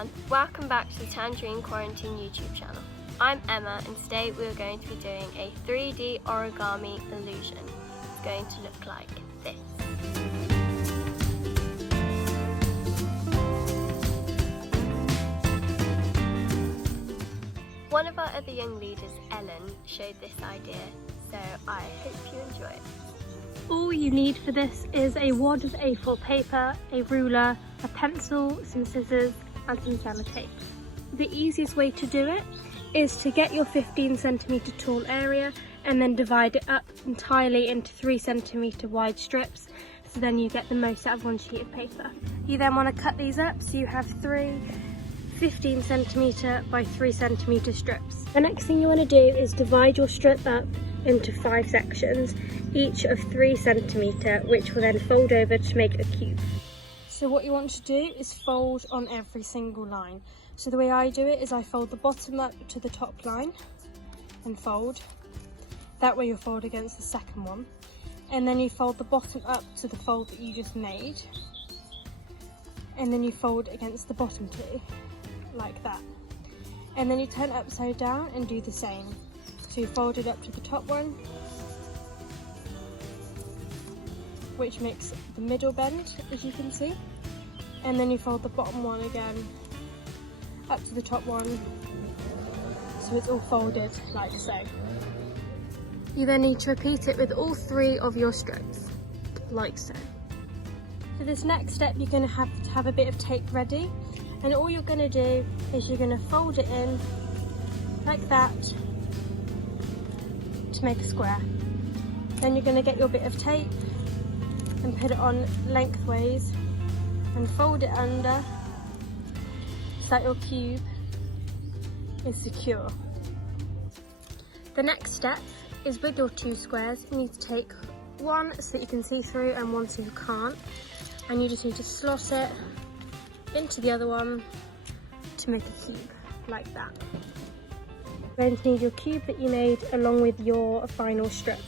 everyone, welcome back to the Tangerine Quarantine YouTube channel. I'm Emma and today we're going to be doing a 3D origami illusion. It's going to look like this. One of our other young leaders, Ellen, showed this idea, so I hope you enjoy it. All you need for this is a wad of A4 paper, a ruler, a pencil, some scissors and some sellotape. The easiest way to do it is to get your 15cm tall area and then divide it up entirely into 3cm wide strips, so then you get the most out of one sheet of paper. You then want to cut these up so you have three 15cm by 3cm strips. The next thing you want to do is divide your strip up into 5 sections, each of 3cm, which will then fold over to make a cube. So what you want to do is fold on every single line. So the way I do it is I fold the bottom up to the top line and fold. That way you'll fold against the second one. And then you fold the bottom up to the fold that you just made. And then you fold against the bottom two, like that. And then you turn it upside down and do the same. So you fold it up to the top one, which makes the middle bend, as you can see. And then you fold the bottom one again up to the top one, so it's all folded like so. You then need to repeat it with all 3 of your strips, like so. For this next step, you're going to have a bit of tape ready, and all you're going to do is you're going to fold it in like that to make a square. Then you're going to get your bit of tape and put it on lengthways and fold it under so that your cube is secure. The next step is with your 2 squares, you need to take one so that you can see through and one so you can't, and you just need to slot it into the other one to make a cube, like that. You're going to need your cube that you made along with your final strip,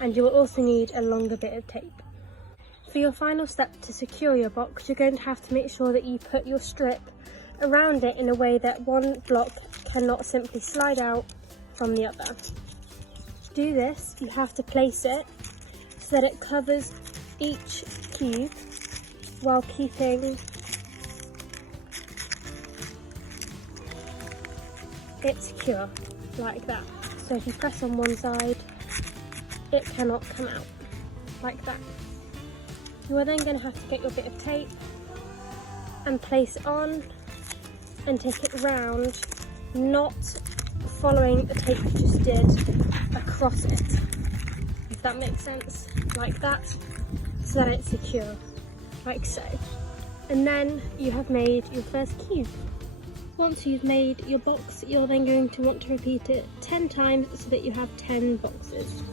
and you will also need a longer bit of tape. For your final step to secure your box, you're going to have to make sure that you put your strip around it in a way that one block cannot simply slide out from the other. To do this, you have to place it so that it covers each cube while keeping it secure, like that. So if you press on one side, it cannot come out, like that. You are then going to have to get your bit of tape and place it on and take it round, not following the tape you just did across it, if that makes sense, like that, so that it's secure, like so. And then you have made your first cube. Once you've made your box, you're then going to want to repeat it 10 times so that you have 10 boxes.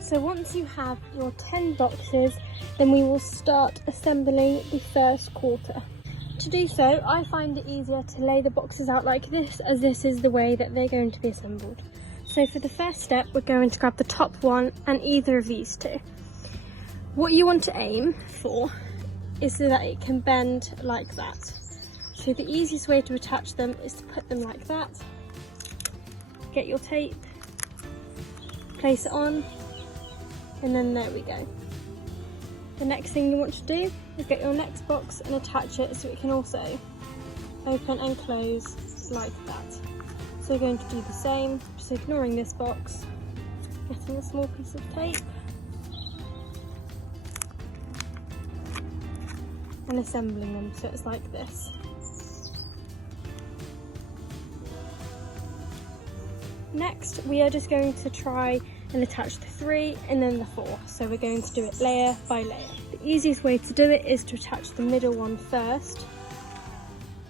So once you have your 10 boxes, then we will start assembling the first quarter. To do so, I find it easier to lay the boxes out like this, as this is the way that they're going to be assembled. So for the first step, we're going to grab the top one and either of these two. What you want to aim for is so that it can bend like that. So the easiest way to attach them is to put them like that. Get your tape, place it on, and then there we go. The next thing you want to do is get your next box and attach it so it can also open and close like that. So we're going to do the same, just ignoring this box, getting a small piece of tape and assembling them so it's like this. Next, we are just going to try and attach the 3 and then the 4. So we're going to do it layer by layer. The easiest way to do it is to attach the middle one first,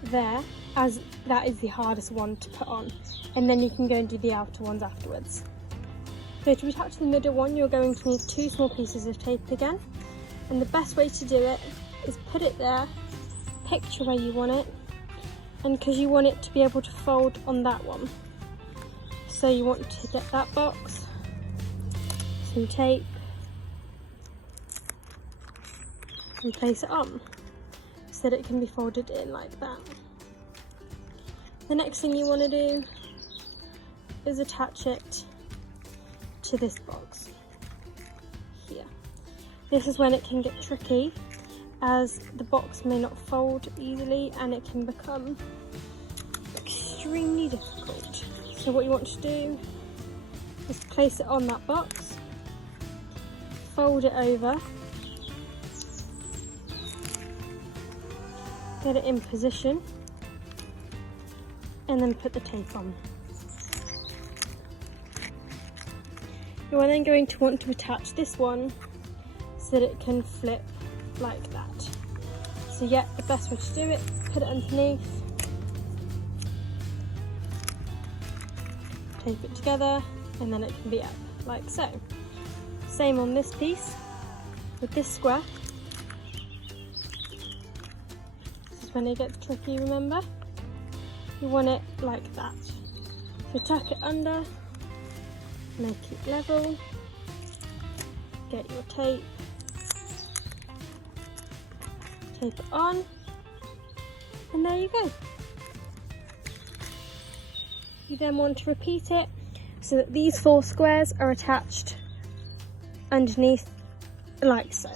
there, as that is the hardest one to put on. And then you can go and do the outer ones afterwards. So to attach the middle one, you're going to need 2 small pieces of tape again. And the best way to do it is put it there, picture where you want it, and because you want it to be able to fold on that one. So you want to get that box, some tape, and place it on so that it can be folded in like that. The next thing you want to do is attach it to this box here. This is when it can get tricky, as the box may not fold easily and it can become extremely difficult. So what you want to do is place it on that box, fold it over, get it in position, and then put the tape on. You are then going to want to attach this one so that it can flip like that. So yeah, the best way to do it, put it underneath, tape it together, and then it can be up like so. Same on this piece with this square. This is when it gets tricky, remember? You want it like that. So tuck it under, make it level, get your tape, tape it on, and there you go. You then want to repeat it so that these 4 squares are attached underneath like so.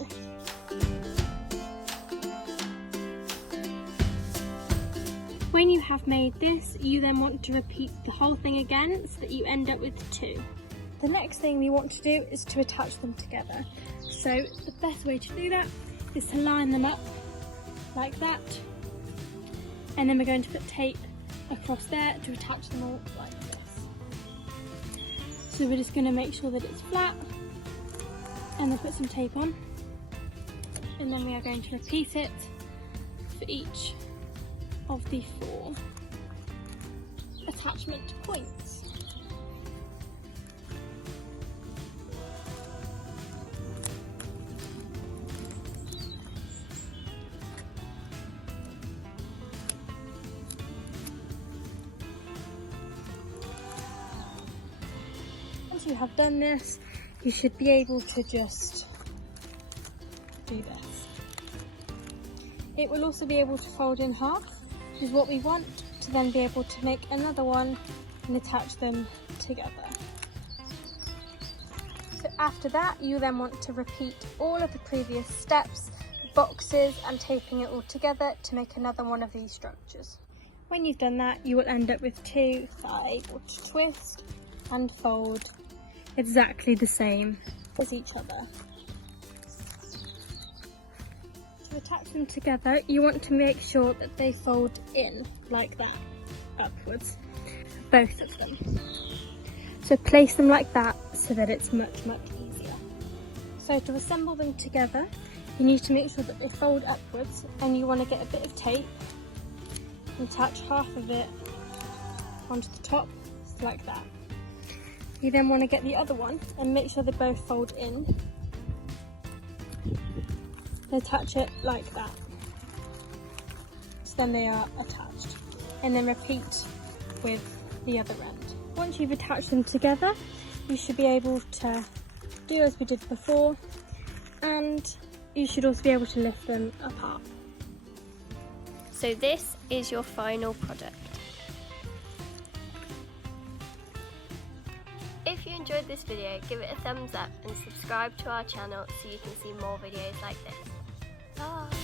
When you have made this, you then want to repeat the whole thing again so that you end up with 2. The next thing we want to do is to attach them together. So the best way to do that is to line them up like that, and then we're going to put tape across there to attach them all like this. So we're just going to make sure that it's flat, and then put some tape on, and then we are going to repeat it for each of the 4 attachment points. Once you have done this, you should be able to just do this. It will also be able to fold in half, which is what we want, to then be able to make another one and attach them together. So after that, you then want to repeat all of the previous steps, boxes, and taping it all together to make another one of these structures. When you've done that, you will end up with 2 that are able to twist and fold exactly the same as each other. To attach them together, you want to make sure that they fold in like that, upwards, both of them. So place them like that so that it's much easier. So to assemble them together, you need to make sure that they fold upwards, and you want to get a bit of tape and attach half of it onto the top, like that. You then want to get the other one and make sure they both fold in. Attach it like that. So then they are attached. And then repeat with the other end. Once you've attached them together, you should be able to do as we did before, and you should also be able to lift them apart. So this is your final product. If you enjoyed this video, give it a thumbs up and subscribe to our channel so you can see more videos like this. Bye!